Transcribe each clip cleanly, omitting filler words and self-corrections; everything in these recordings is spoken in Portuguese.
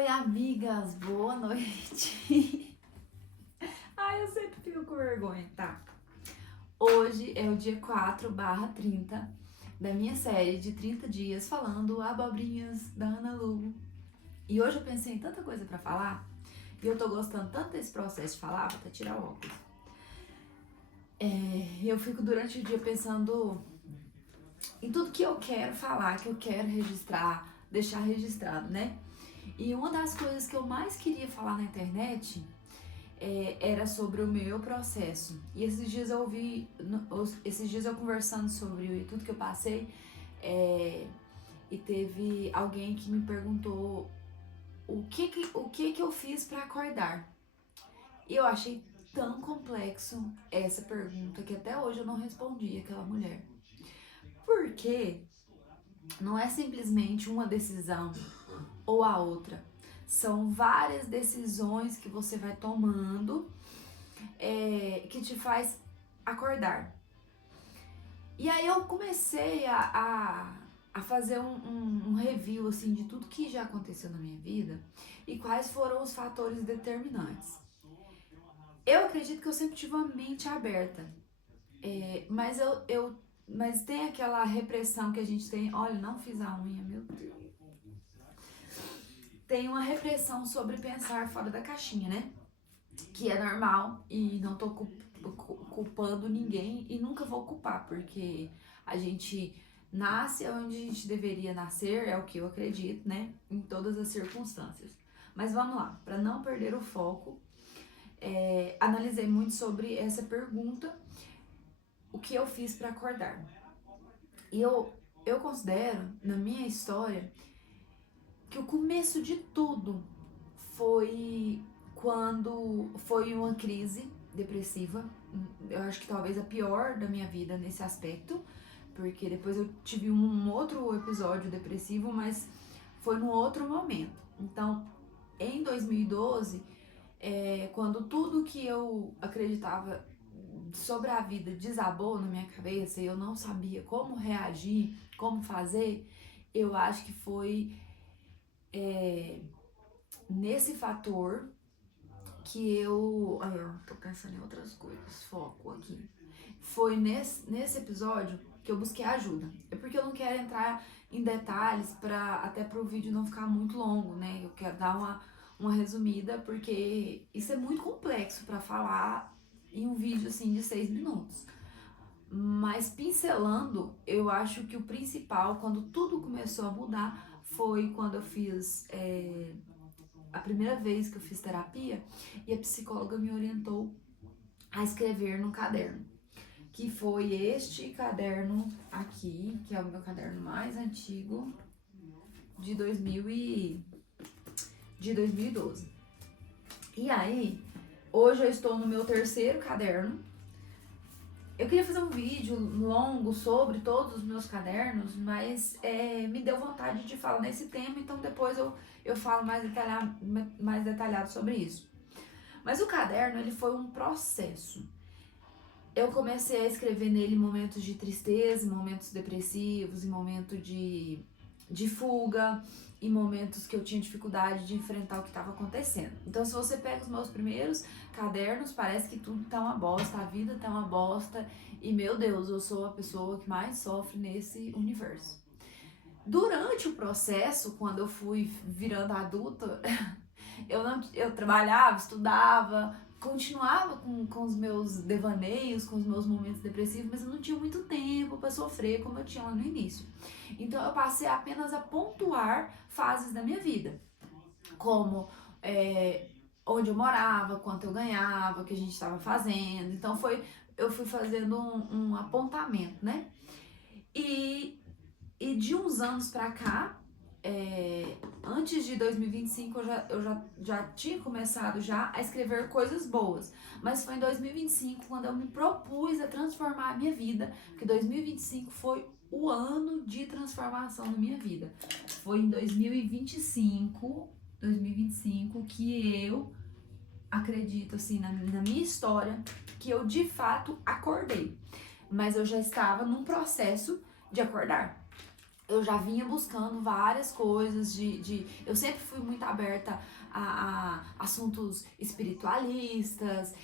Oi, amigas, boa noite. Ai, eu sempre fico com vergonha, tá? Hoje é o dia 4/30 da minha série de 30 dias falando abobrinhas da Ana Lu. E hoje eu pensei em tanta coisa pra falar e eu tô gostando tanto desse processo de falar, vou até tirar o óculos. Eu fico durante o dia pensando em tudo que eu quero falar, que eu quero registrar, deixar registrado, né? E uma das coisas que eu mais queria falar na internet era sobre o meu processo. E esses dias eu conversando sobre tudo que eu passei, e teve alguém que me perguntou o que eu fiz para acordar. E eu achei tão complexo essa pergunta que até hoje eu não respondi àquela mulher. Porque não é simplesmente uma decisão ou a outra. São várias decisões que você vai tomando que te faz acordar. E aí eu comecei a fazer um review assim, de tudo que já aconteceu na minha vida e quais foram os fatores determinantes. Eu acredito que eu sempre tive uma mente aberta, mas tem aquela repressão que a gente tem. Olha, não fiz a unha, meu Deus. Tem uma repressão sobre pensar fora da caixinha, né? Que é normal e não tô culpando ninguém e nunca vou culpar, porque a gente nasce onde a gente deveria nascer, é o que eu acredito, né? Em todas as circunstâncias. Mas vamos lá, para não perder o foco, analisei muito sobre essa pergunta, o que eu fiz para acordar. E eu considero, na minha história, que o começo de tudo foi quando foi uma crise depressiva. Eu acho que talvez a pior da minha vida nesse aspecto, porque depois eu tive um outro episódio depressivo, mas foi num outro momento. Então, em 2012, quando tudo que eu acreditava sobre a vida desabou na minha cabeça e eu não sabia como reagir, como fazer, eu acho que foi nesse fator que eu tô pensando em outras coisas, foco aqui. Foi nesse episódio que eu busquei ajuda. É porque eu não quero entrar em detalhes até pro vídeo não ficar muito longo, né? Eu quero dar uma resumida, porque isso é muito complexo para falar em um vídeo assim de 6 minutos. Mas pincelando, eu acho que o principal, quando tudo começou a mudar, foi quando eu fiz a primeira vez que eu fiz terapia e a psicóloga me orientou a escrever no caderno, que foi este caderno aqui, que é o meu caderno mais antigo, de 2012. E aí, hoje eu estou no meu terceiro caderno. Eu queria fazer um vídeo longo sobre todos os meus cadernos, mas me deu vontade de falar nesse tema, então depois eu falo mais detalhado sobre isso. Mas o caderno, ele foi um processo. Eu comecei a escrever nele em momentos de tristeza, em momentos depressivos, em momentos de fuga, em momentos que eu tinha dificuldade de enfrentar o que estava acontecendo. Então, se você pega os meus primeiros cadernos, parece que tudo tá uma bosta, a vida tá uma bosta, e meu Deus, eu sou a pessoa que mais sofre nesse universo. Durante o processo, quando eu fui virando adulta, eu trabalhava, estudava, continuava com os meus devaneios, com os meus momentos depressivos, mas eu não tinha muito tempo para sofrer como eu tinha lá no início. Então eu passei apenas a pontuar fases da minha vida, como onde eu morava, quanto eu ganhava, o que a gente estava fazendo. Então eu fui fazendo um apontamento, né? E de uns anos pra cá, antes de 2025 eu já tinha começado já a escrever coisas boas, mas foi em 2025 quando eu me propus a transformar a minha vida, porque 2025 foi o ano de transformação na minha vida. Foi em 2025 que eu acredito assim na minha história que eu de fato acordei, mas eu já estava num processo de acordar. eu já vinha buscando várias coisas eu sempre fui muito aberta a assuntos espiritualistas,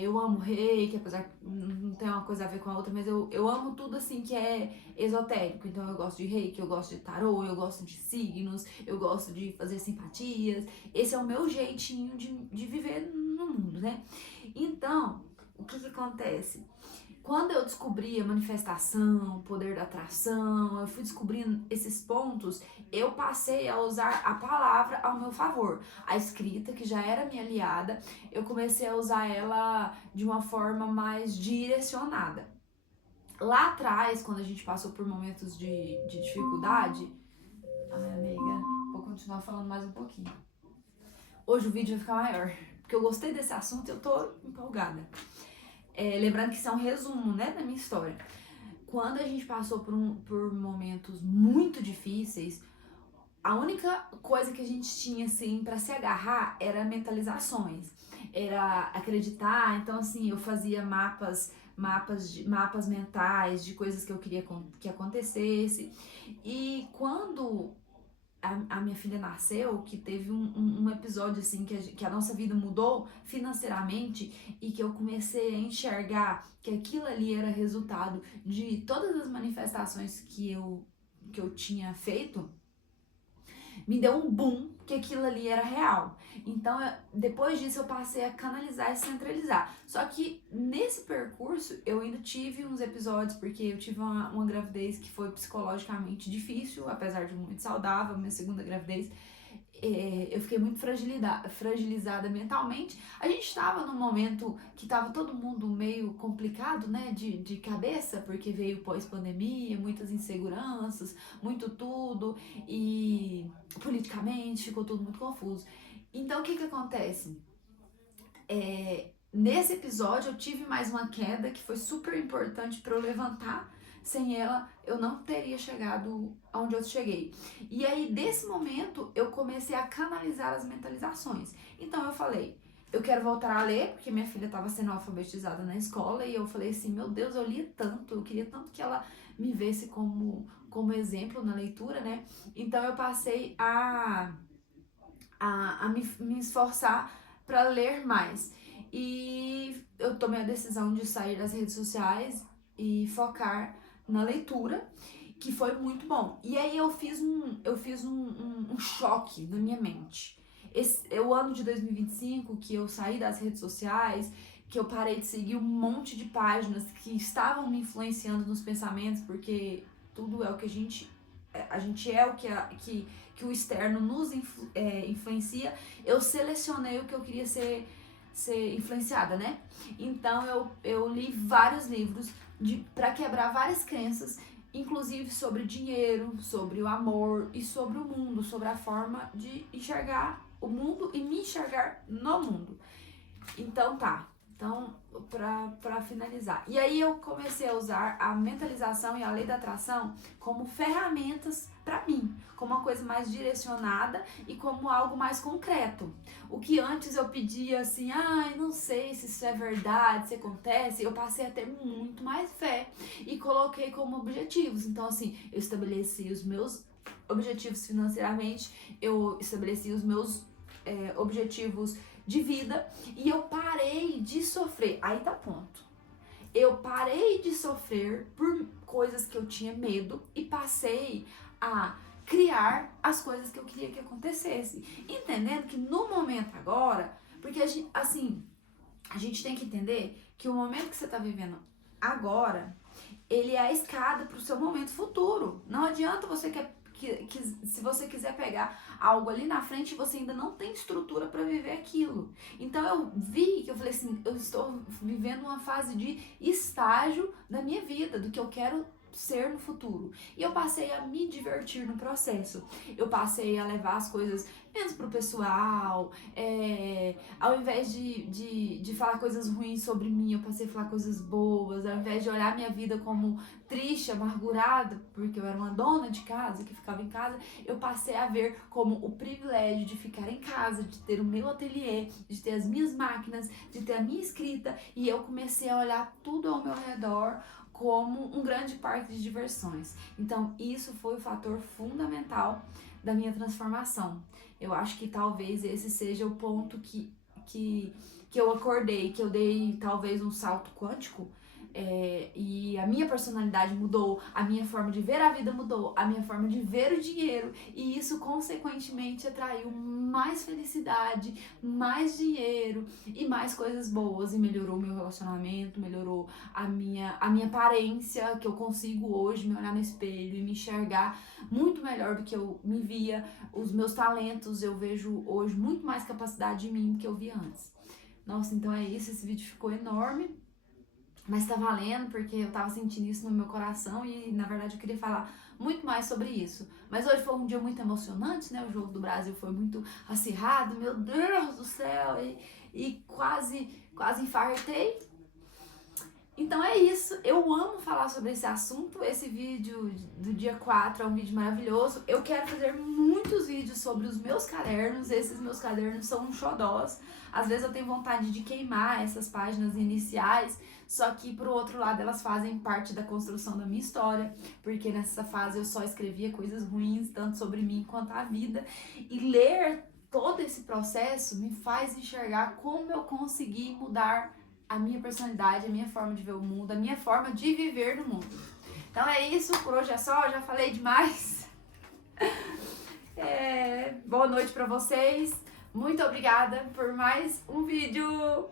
eu amo reiki, apesar que não tem uma coisa a ver com a outra, mas eu amo tudo assim que é esotérico. Então eu gosto de reiki, eu gosto de tarô, eu gosto de signos, eu gosto de fazer simpatias. Esse é o meu jeitinho de viver no mundo, né? Então, o que acontece? Quando eu descobri a manifestação, o poder da atração, eu fui descobrindo esses pontos, eu passei a usar a palavra ao meu favor. A escrita, que já era minha aliada, eu comecei a usar ela de uma forma mais direcionada. Lá atrás, quando a gente passou por momentos de dificuldade... Ai, amiga, vou continuar falando mais um pouquinho. Hoje o vídeo vai ficar maior, porque eu gostei desse assunto e eu tô empolgada. Lembrando que isso é um resumo, né, da minha história. Quando a gente passou por momentos muito difíceis, a única coisa que a gente tinha, assim, pra se agarrar era mentalizações. Era acreditar, então, assim, eu fazia mapas mentais de coisas que eu queria que acontecesse. E quando a minha filha nasceu, que teve um episódio assim que a nossa vida mudou financeiramente e que eu comecei a enxergar que aquilo ali era resultado de todas as manifestações que eu tinha feito, me deu um boom que aquilo ali era real. Então, depois disso, eu passei a canalizar e centralizar. Só que nesse percurso, eu ainda tive uns episódios, porque eu tive uma gravidez que foi psicologicamente difícil, apesar de muito saudável, minha segunda gravidez. Eu fiquei muito fragilizada mentalmente. A gente estava num momento que estava todo mundo meio complicado, né, de cabeça, porque veio pós-pandemia, muitas inseguranças, muito tudo, e politicamente ficou tudo muito confuso. Então, o que acontece? Nesse episódio, eu tive mais uma queda que foi super importante para eu levantar. Sem ela, eu não teria chegado aonde eu cheguei. E aí, desse momento, eu comecei a canalizar as mentalizações. Então, eu falei, eu quero voltar a ler, porque minha filha estava sendo alfabetizada na escola, e eu falei assim, meu Deus, eu lia tanto, eu queria tanto que ela me visse como exemplo na leitura, né? Então, eu passei a me esforçar para ler mais. E eu tomei a decisão de sair das redes sociais e focar na leitura, que foi muito bom. E aí eu fiz um choque na minha mente. O ano de 2025, que eu saí das redes sociais, que eu parei de seguir um monte de páginas que estavam me influenciando nos pensamentos, porque tudo é o que a gente é o que o externo nos influencia. Eu selecionei o que eu queria ser influenciada, né? Então eu li vários livros para quebrar várias crenças, inclusive sobre dinheiro, sobre o amor e sobre o mundo, sobre a forma de enxergar o mundo e me enxergar no mundo. Então tá. Então, pra finalizar. E aí eu comecei a usar a mentalização e a lei da atração como ferramentas pra mim, como uma coisa mais direcionada e como algo mais concreto. O que antes eu pedia assim, não sei se isso é verdade, se acontece, eu passei a ter muito mais fé e coloquei como objetivos. Então, assim, eu estabeleci os meus objetivos financeiramente, eu estabeleci os meus objetivos de vida e eu parei de sofrer. Aí tá ponto. Eu parei de sofrer por coisas que eu tinha medo e passei a criar as coisas que eu queria que acontecesse. Entendendo que no momento agora, porque a gente tem que entender que o momento que você tá vivendo agora, ele é a escada pro seu momento futuro. Não adianta você que se você quiser pegar algo ali na frente, você ainda não tem estrutura para viver aquilo. Então eu vi que eu falei assim, eu estou vivendo uma fase de estágio da minha vida, do que eu quero ser no futuro. E eu passei a me divertir no processo. Eu passei a levar as coisas menos pro pessoal, ao invés de falar coisas ruins sobre mim, eu passei a falar coisas boas, ao invés de olhar minha vida como triste, amargurada, porque eu era uma dona de casa, que ficava em casa, eu passei a ver como o privilégio de ficar em casa, de ter o meu ateliê, de ter as minhas máquinas, de ter a minha escrita, e eu comecei a olhar tudo ao meu redor como um grande parque de diversões. Então, isso foi o fator fundamental da minha transformação. Eu acho que talvez esse seja o ponto que eu acordei, que eu dei talvez um salto quântico, e a minha personalidade mudou, a minha forma de ver a vida mudou, a minha forma de ver o dinheiro, e isso consequentemente atraiu mais felicidade, mais dinheiro e mais coisas boas, e melhorou meu relacionamento, melhorou a minha aparência, que eu consigo hoje me olhar no espelho e me enxergar muito melhor do que eu me via. Os meus talentos, eu vejo hoje muito mais capacidade em mim do que eu via antes. Nossa, então é isso, esse vídeo ficou enorme, mas tá valendo, porque eu tava sentindo isso no meu coração e, na verdade, eu queria falar muito mais sobre isso. Mas hoje foi um dia muito emocionante, né? O jogo do Brasil foi muito acirrado, meu Deus do céu, e quase infartei. Então é isso, eu amo falar sobre esse assunto. Esse vídeo do dia 4 é um vídeo maravilhoso. Eu quero fazer muitos vídeos sobre os meus cadernos. Esses meus cadernos são xodós. Às vezes eu tenho vontade de queimar essas páginas iniciais, só que por outro lado elas fazem parte da construção da minha história, porque nessa fase eu só escrevia coisas ruins, tanto sobre mim quanto a vida, e ler todo esse processo me faz enxergar como eu consegui mudar a minha personalidade, a minha forma de ver o mundo, a minha forma de viver no mundo. Então é isso, por hoje é só, já falei demais. Boa noite pra vocês, muito obrigada por mais um vídeo.